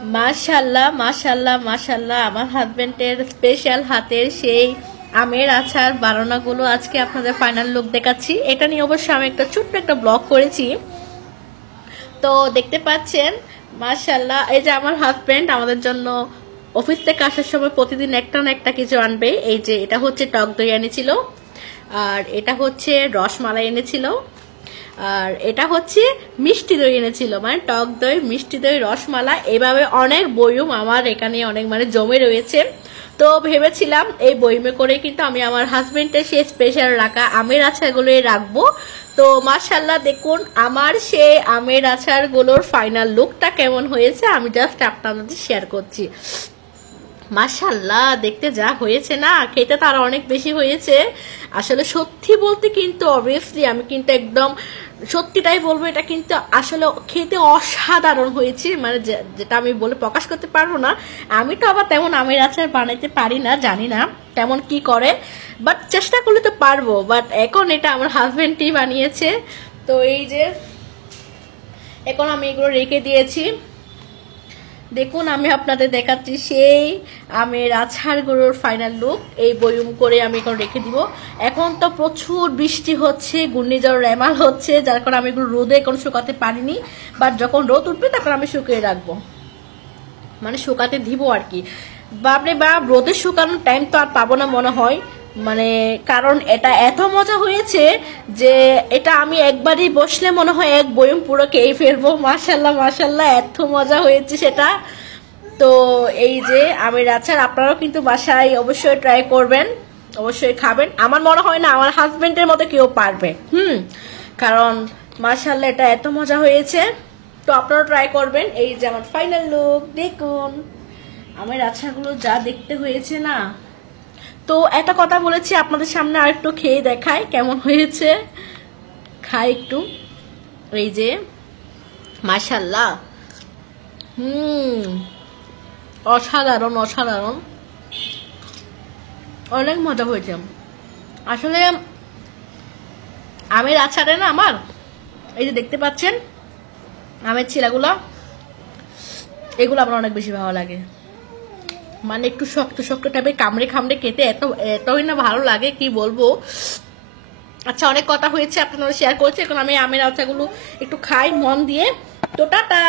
মাশাল্লাহ মাশাল্লাহ মাশাল্লাহ, আমার হাজবেন্ডের স্পেশাল হাতের সেই আমের আচার বানানোগুলো আজকে আপনাদের ফাইনাল লুক দেখাচ্ছি। এটা নিয়ে অবশ্যই আমি একটা ছোট্ট একটা ব্লগ করেছি, তো দেখতে পাচ্ছেন। মাশাল্লাহ, এই যে আমার হাজবেন্ড আমাদের জন্য অফিস থেকে আসার সময় প্রতিদিন একটা না একটা কিছু আনবে। এই যে এটা হচ্ছে টক দই এনেছিল, আর এটা হচ্ছে রসমালাই এনেছিল, আর এটা হচ্ছে মিষ্টি দই এনেছিল, মানে টক দই, মিষ্টি দই, রসমালাই, এভাবে অনেক বয়ম আমার এখানে অনেক মানে জমে রয়েছে। তো ভেবেছিলাম এই বয়মে করে কিন্তু আমি আমার হাজবেন্ডের সেই স্পেশাল রাখা আমের আচারগুলোই রাখবো। তো মাশাল্লাহ দেখুন আমার সেই আমের আচারগুলোর ফাইনাল লুকটা কেমন হয়েছে আমি জাস্ট আপনাদের শেয়ার করছি। মাশাল্লাহ, দেখতে যা হয়েছে না, খেতে তার অনেক বেশি হয়েছে। আসলে সত্যি বলতে কিন্তু অবভিয়াসলি আমি কিন্তু একদম সত্যিটাই বলবো, এটা কিন্তু আসলে খেতে অসাধারণ হয়েছে, মানে যেটা আমি বলে প্রকাশ করতে পারবো না। আমি তো আবার তেমন আমের আচার বানাইতে পারি না, জানি না তেমন কি করে, বাট চেষ্টা করলে তো পারবো। বাট এখন এটা আমার হাজবেন্ডই বানিয়েছে। তো এই যে এখন আমি এগুলো রেখে দিয়েছি। দেখুন আমি আপনাদের দেখাচ্ছি সেই আমের আচারগুলোর ফাইনাল লুক। এই বয়ম করে আমি এখন রেখে দিব। এখন তো প্রচুর বৃষ্টি হচ্ছে, ঘূর্ণিঝড় রেমাল হচ্ছে, যার কারণে আমি এগুলো রোদে এখন শুকাতে পারিনি, বাট যখন রোদ উঠবে তখন আমি শুকিয়ে রাখবো, মানে শুকাতে দিব আর কি। বাপরে বাপ, রোদে শুকানোর টাইম তো আর পাবো না মনে হয়, মানে কারণ এটা এত মজা হয়েছে যে এটা আমি একবারই বসলে মনে হয় এক বয়ম পুরো খেয়ে ফেলবো। মাশাল্লাহ মাশাল্লাহ, এত মজা হয়েছে সেটা। তো এই যে আমের আচার আপনারাও কিন্তু বাসায় অবশ্যই ট্রাই করবেন, অবশ্যই খাবেন। আমার মনে হয় না আমার হাজবেন্ডের মতো কেউ পারবে, কারণ মাশাল্লাহ এটা এত মজা হয়েছে। তো আপনারা ট্রাই করবেন। এই যে আমার ফাইনাল লুক দেখুন, আমের আচারগুলো যা দেখতে হয়েছে না। তো একটা কথা বলেছি আপনাদের সামনে আর একটু খেয়ে দেখাই কেমন হয়েছে, খাই একটু। এই যে মাশাল্লাহ, অসাধারণ অসাধারণ, অনেক মজা হয়েছে। আসলে আমের আচারে না আমার এই যে দেখতে পাচ্ছেন আমের ছিলাগুলো, এগুলো আমার অনেক বেশি ভালো লাগে, মানে একটু শক্ত শক্ত টাইপের, কামড়ে খামড়ে খেতে এতই না ভালো লাগে কি বলবো। আচ্ছা, অনেক কথা হয়েছে, আপনারা শেয়ার করছে, এখন আমি আমের আচারগুলো একটু খাই মন দিয়ে। তো টাটা।